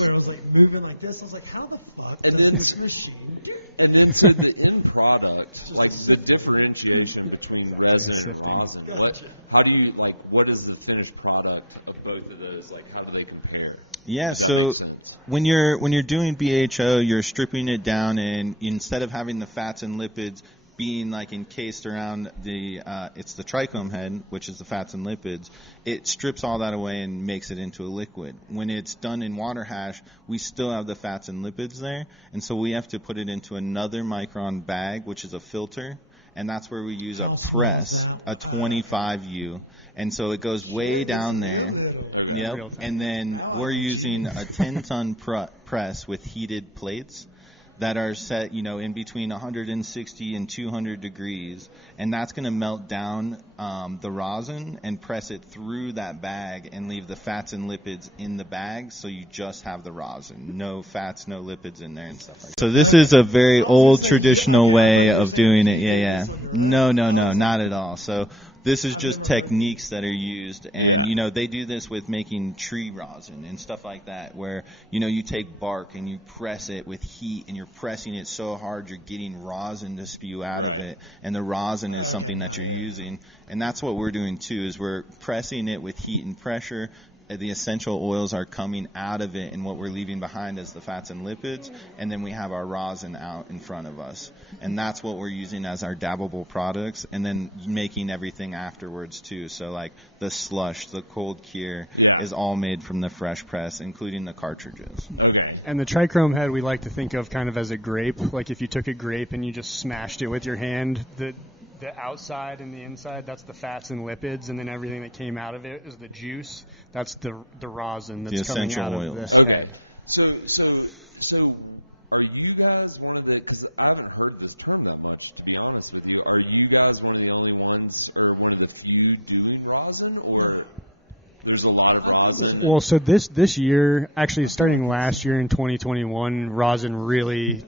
where it was like moving like this. I was like, how the fuck does this machine do? And then so the end product, like the differentiation between resin and rosin, how do you, like, what is the finished product of both of those? Like, how do they compare? Yeah, if that makes sense. When you're doing BHO, you're stripping it down, and instead of having the fats and lipids being like encased around it's the trichome head, which is the fats and lipids, it strips all that away and makes it into a liquid. When it's done in water hash, we still have the fats and lipids there, and so we have to put it into another micron bag, which is a filter. And that's where we use a press, a 25U. And so it goes way down there. Okay. Yep. And then we're using a 10-ton press with heated plates that are set, in between 160 and 200 degrees. And that's going to melt down the rosin and press it through that bag and leave the fats and lipids in the bag, so you just have the rosin. No fats, no lipids in there and stuff like that. So this is a very old traditional way of doing it. Yeah. No, not at all. So this is just techniques that are used, and they do this with making tree rosin and stuff like that, where you take bark and you press it with heat, and you're pressing it so hard you're getting rosin to spew out of it, and the rosin is something that you're using, and that's what we're doing too. Is we're pressing it with heat and pressure. The essential oils are coming out of it, and what we're leaving behind is the fats and lipids, and then we have our rosin out in front of us. And that's what we're using as our dabbable products, and then making everything afterwards too. So like the slush, the cold cure is all made from the fresh press, including the cartridges. Okay. And the trichrome head we like to think of kind of as a grape. Like if you took a grape and you just smashed it with your hand, the outside and the inside, that's the fats and lipids, and then everything that came out of it is the juice. That's the rosin that's coming out of this. Okay. So are you guys one of the, because I haven't heard this term that much, to be honest with you, are you guys one of the only ones or one of the few doing rosin, or there's a lot of rosin? Well, so this year, actually starting last year in 2021, rosin really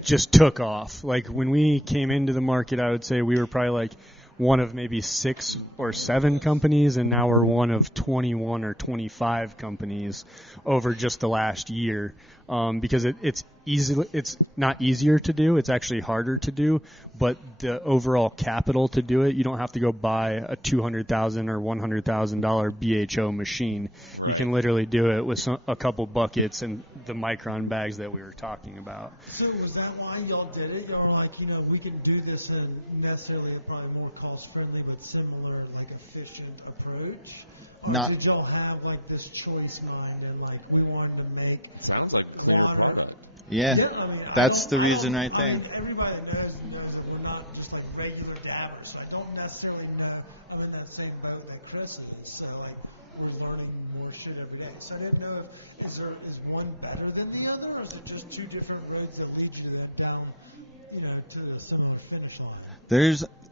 just took off. Like when we came into the market, I would say we were probably like one of maybe 6 or 7 companies, and now we're one of 21 or 25 companies over just the last year. Because it's not easier to do, it's actually harder to do, but the overall capital to do it, you don't have to go buy a $200,000 or $100,000 BHO machine. Right. You can literally do it with a couple buckets and the micron bags that we were talking about. So was that why y'all did it? Y'all were like, we can do this in necessarily a probably more cost-friendly but similar, like, efficient approach? Or did y'all have like this choice mind and like we wanted to make? It sounds like a cleaner product. Yeah. I mean, that's the reason right there. I mean, everybody that knows that we're not just like regular dabbers. So I don't necessarily know. I'm in that same boat that Chris is. So like we're learning more shit every day. So I didn't know is one better than the other, or is it just two different roads that lead you to that down, to a similar finish line?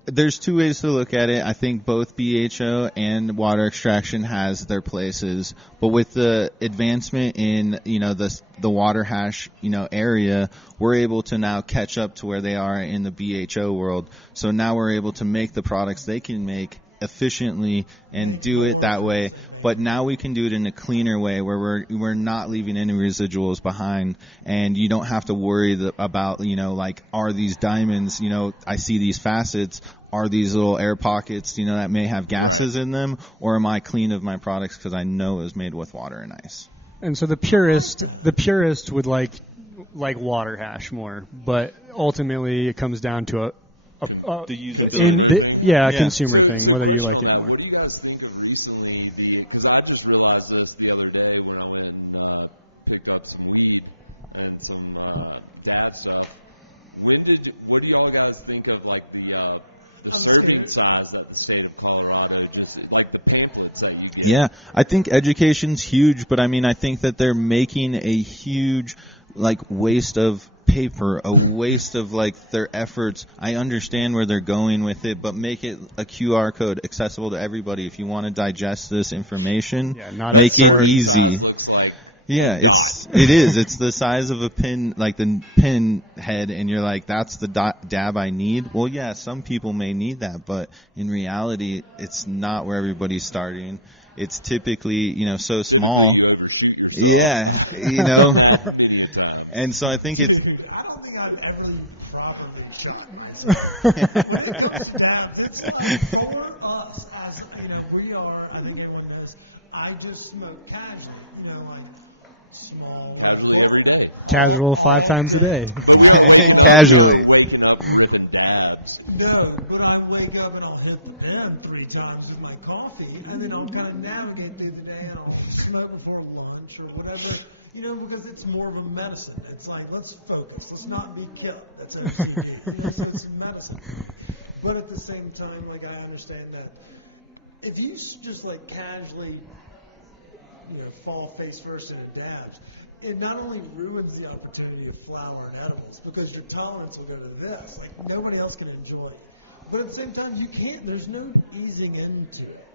There's 2 ways to look at it. I think both BHO and water extraction has their places, but with the advancement in the water hash area, we're able to now catch up to where they are in the BHO world. So now we're able to make the products they can make efficiently and do it that way, but now we can do it in a cleaner way where we're not leaving any residuals behind, and you don't have to worry about like, are these diamonds, I see these facets, are these little air pockets that may have gases in them, or am I clean of my products because I know it was made with water and ice? And so the purist would like water hash more, but ultimately it comes down to a consumer thing? Yeah, consumer thing. So question on that. What do you guys think of recently because I just realized this the other day when I went and picked up some weed and some dab stuff. What do y'all guys think of like the serving size that the state of Colorado, just like the pamphlets that you get? Yeah, I think education's huge, but I mean, I think that they're making a huge waste of paper, a waste of their efforts. I understand where they're going with it, but make it a QR code accessible to everybody. If you want to digest this information, that serving size looks like a dot. It is. It's the size of a pin, like the pin head, and you're like, that's the dab I need. Well, yeah, some people may need that, but in reality, it's not where everybody's starting. it's typically, so Typically, small. you overshoot yourself. Yeah, I've done that many a time. And so I think Dude, I don't think I've ever properly shot myself. When it comes to dabs, it's like for us, as we are, I think everyone knows, I just smoke casually, like small. Casually every day. Casual all 5 times a day. But we aren't waking up. Casually. We aren't waking up ripping dabs. No, but I wake up and I'll hit the pen 3 times with my coffee, and then I'll kind of navigate through the day, and I'll smoke before lunch or whatever, because it's more of a medicine. It's like, let's focus. Let's not be killed. That's OCD. So it's a medicine for me. But at the same time, like, I understand that if you just like casually fall face first into dabs, it not only ruins the opportunity of flower and edibles because your tolerance will go to this. Like, nobody else can enjoy it. But at the same time, you can't. There's no easing into it.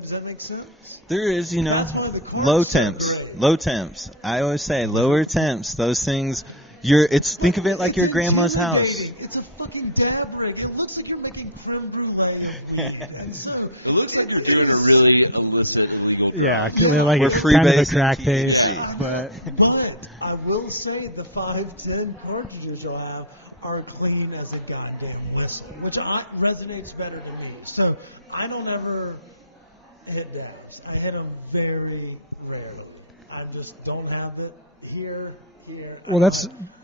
Does that make sense? There is, That's why the carb's low so temps. great. Low temps. I always say lower temps. Those things. Think of it like your grandma's house. It's a fucking dab rig. It looks like you're making creme brulee of weed, and so it looks like you're doing a really illicit, illegal drug. Yeah, like we're it's free kind of a base crack and taste. Yeah. But I will say the 510 cartridges y'all have are clean as a goddamn whistle, which resonates better to me. So I don't ever hit dabs. I hit them very rarely. I just don't have it here. Well,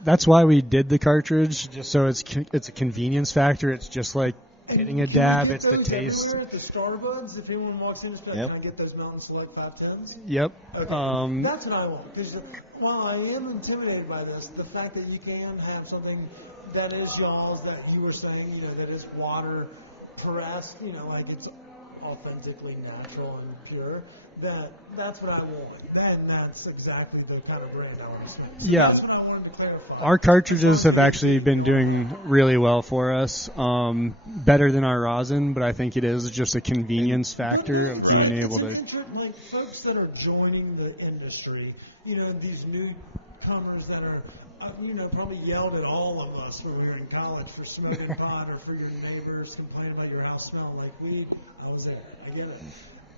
that's why we did the cartridge, just so it's a convenience factor. It's just like hitting a dab. Can we get it's those the everywhere at the Starbucks? If anyone walks in, just be like, Yep. can I get those Mountain Select 510s? Yep. Okay, that's what I want. Because while I am intimidated by this, the fact that you can have something that is y'all's, that you were saying, that is water pressed, like it's authentically natural and pure, that's what I want. Then that's exactly the kind of brand I want to smoke. So that's what I wanted to clarify. Our cartridges have actually been doing really well for us, better than our rosin, but I think it is just a convenience factor. But no, Right. It's an interest, like folks that are joining the industry, these newcomers that are, probably yelled at all of us when we were in college for smoking pot, or for your neighbors complaining about your house smelling like weed. I was there. I get it.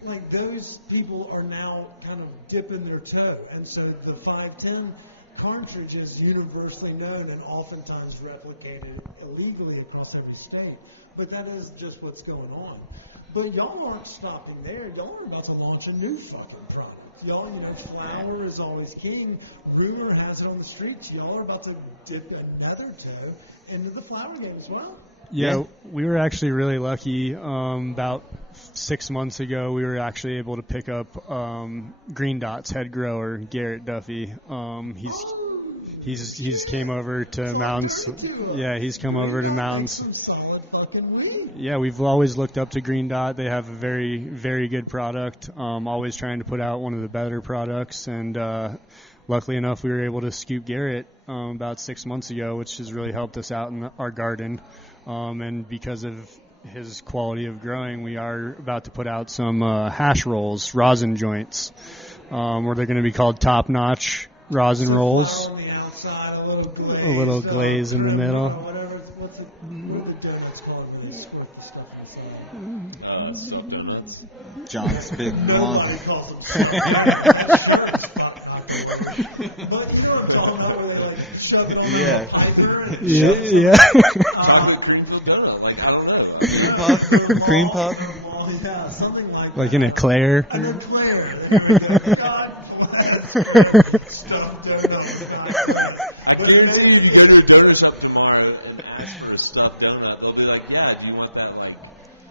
Like, those people are now kind of dipping their toe. And so the 510 cartridge is universally known and oftentimes replicated illegally across every state. But that is just what's going on. But y'all aren't stopping there. Y'all are about to launch a new fucking product. Y'all, flower is always king. Rumor has it on the streets. Y'all are about to dip another toe into the flower game as well. Yeah, we were actually really lucky. About 6 months ago, we were actually able to pick up Green Dot's head grower, Garrett Duffy. He's came over to Mountains. Yeah, he's come over to Mountains. Makes some solid fucking weed. Yeah, we've always looked up to Green Dot. They have a very, very good product. Always trying to put out one of the better products, and luckily enough, we were able to scoop Garrett about 6 months ago, which has really helped us out in our garden. And because of his quality of growing, we are about to put out some hash rolls, rosin joints, where they're going to be called Top Notch rosin rolls. Flour on the outside, a little glaze, in the middle. Or whatever. What are the donuts called where they squirt the stuff in the side? Stuffed donuts. John's big. Nobody calls them stuffed donuts. That's sure as fuck not the word. But you know what I'm talking about, where they shove it on that little piper and it shoves on it. Chocolate cream filled donut. I don't know. I mean, cream puff. Yeah, something like that. Like an eclair. An eclair. There we go. God bless Chris. Stuffed donut was not Chris. I guarantee you, if you go to a donut shop tomorrow and ask for a stuffed donut, they'll be like, "Yeah, do you want that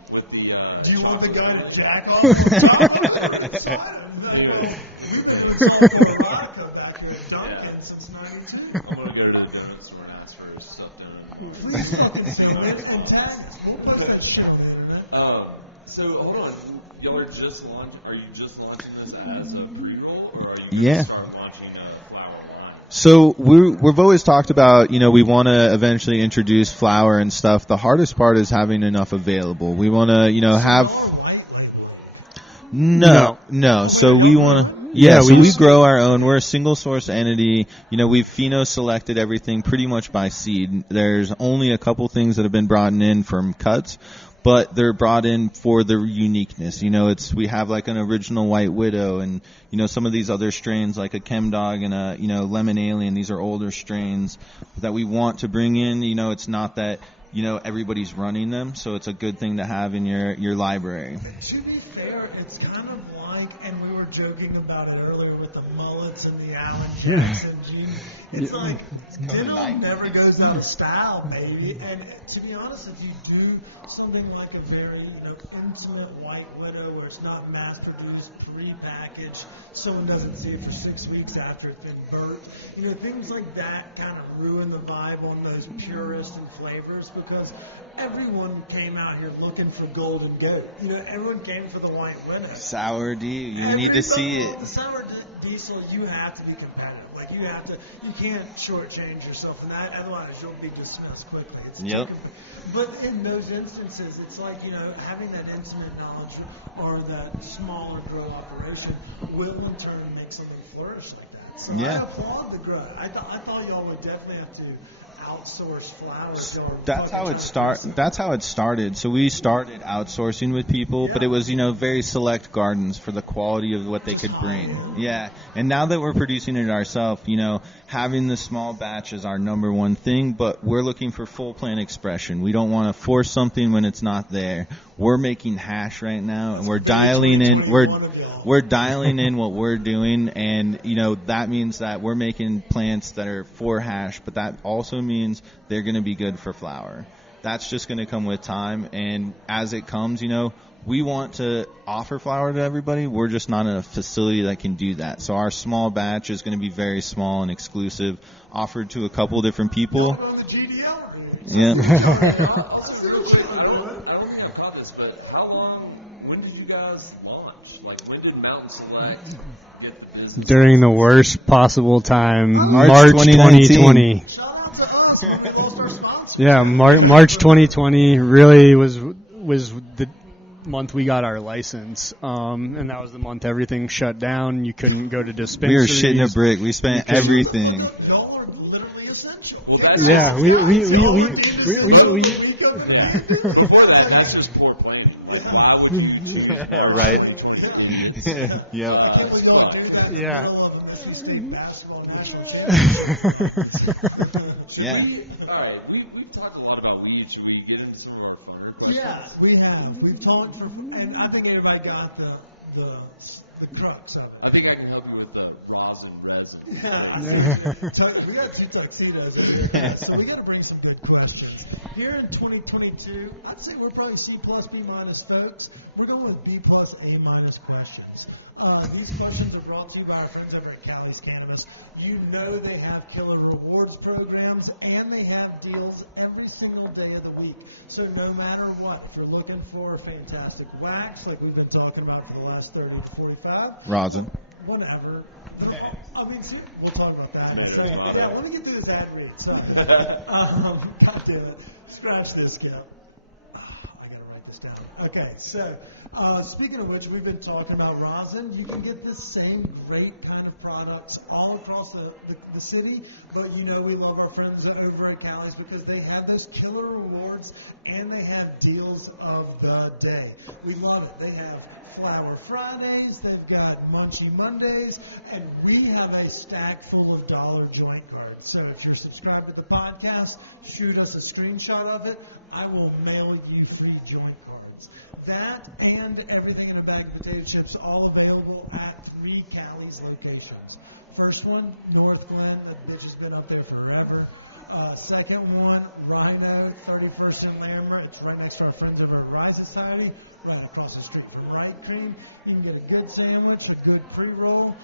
with the do you want the guy filling? To jack off on top of it or inside of it?" Anyway, we've been doing softcore erotica back here at Duncan since '92. I'm gonna go to the donut store and ask for a stuffed donut tomorrow. Please fucking film it and tag us. We'll post that shit on the internet. So hold on, y'all are just launching. Are you just launching this as a pre-roll, or are you going to start launching a flower line? So we've always talked about, we want to eventually introduce flower and stuff. The hardest part is having enough available. We want to, have. Y'all are white labeling. No. Oh, wait, so are we y'all want growing? to. Yeah, so we grow our own. Okay. We're a single source entity. We've pheno selected everything pretty much by seed. There's only a couple things that have been brought in from cuts. but they're brought in for the uniqueness. We have like an original White Widow, and some of these other strains like a Chem Dog and a Lemon Alien. These are older strains that we want to bring in. It's not that everybody's running them, so it's a good thing to have in your library. To be fair, it's kind of like, and we were joking about it earlier with the mullets and the Alan Jackson jeans. It's like denim never goes out of style, baby. And to be honest, if you do something like a very, intimate White Widow where it's not mass-produced, pre-packaged, someone doesn't see it for 6 weeks after it's been burnt, things like that kind of ruin the vibe on those purist and flavors, because everyone came out here looking for Golden Goat. Everyone came for the White Widow. Sour D, you need to see it. The sour diesel, you have to be competitive. Like you can't shortchange yourself in that, otherwise you'll be dismissed quickly. It's too But in those instances, it's like having that intimate knowledge or that smaller grow operation will in turn make something flourish like that. So I applaud the grow. I thought y'all would definitely have to outsource flower if y'all are fucking trying to press it. That's how it started. So we started outsourcing with people, but it was very select gardens for the quality of what they just could bring. End. Yeah, and now that we're producing it ourselves, having the small batch is our number one thing. But we're looking for full plant expression. We don't want to force something when it's not there. We're making hash right now, and we're dialing in. We're dialing in what we're doing, and that means that we're making plants that are for hash, but that also means they're going to be good for flower. That's just going to come with time, and as it comes, we want to offer flower to everybody. We're just not in a facility that can do that. So our small batch is going to be very small and exclusive, offered to a couple different people. Y'all go on the GDL route. Yeah. And also, real quick, I don't think I've caught this, but when did you guys launch? Like, when did Mountain Select get the business? During the worst possible time, March 2020. Shout out to us when we lost our sponsors. Yeah, March 2020 really was the month we got our license, and that was the month everything shut down. You couldn't go to dispensaries. We were shitting a brick. We spent everything. Shut the fuck up. Y'all are literally essential. Well, that's just y'all were deemed essential the week of an pandemic. Before that, that's just poor planning. Like, why would you choose March 2020, idiots? I can't believe y'all do that in the middle of a Mississippi State basketball national championship run. Should we? All right, we've talked a lot about weed. Should we get into some of our funner questions? Yeah, we have. We've talked and I think everybody got the crux of it. I think I can help you with the rosin resin. Yeah, we got two tuxedos over here, Chris, so we got to bring some good questions. Here in 2022, I'd say we're probably C+, B- folks. We're going with B+ A- questions. These questions are brought to you by our friends over at Cali's Cannabis. They have killer rewards programs, and they have deals every single day of the week. So no matter what, if you're looking for a fantastic wax, like we've been talking about for the last 30 to 45. Rosin. Whatever. We'll talk about that in a second. Tomato. Yeah, let me get through this ad read. Sorry. God damn it. Scratch this, Skip. I got to write this down. Okay, so speaking of which, we've been talking about rosin. You can get the same great kind of products all across the city, but we love our friends over at Cali's because they have those killer rewards and they have deals of the day. We love it. They have Flower Fridays, they've got Munchie Mondays, and we have a stack full of dollar joint cards. So if you're subscribed to the podcast, shoot us a screenshot of it. I will mail you free joint cards. That and everything in a bag of potato chips, all available at 3 Cali's locations. First one, North Glen. That bitch has been up there forever. Second one, Rhino, 31st and Larimer. It's right next to our friends over at Rise Society, right across the street from Right Cream. You can get a good sandwich, a good pre-roll,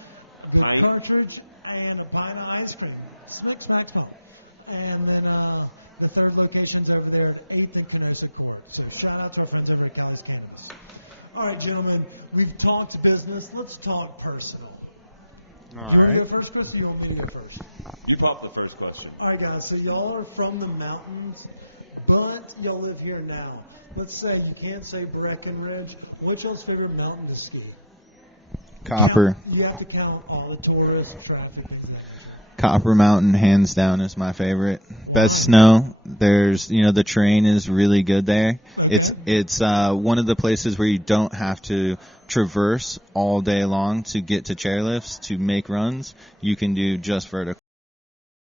a good cartridge, and a pint of ice cream. Smack, smell. And then the third location's over there at 8th and Kenosha Court. So shout out to our friends over at Cali's Cannabis. All right, gentlemen, we've talked business. Let's talk personal. Do you want to go first, Chris, or you want me to go first? You pop the first question. All right, guys. So y'all are from the mountains, but y'all live here now. Let's say you can't say Breckenridge. What's y'all's favorite mountain to ski? You have to count all the tourists, traffic, things of that nature. Copper Mountain, hands down, is my favorite. Why? Best snow. There's, the terrain is really good there. Okay. It's one of the places where you don't have to traverse all day long to get to chairlifts to make runs. You can do just vertical.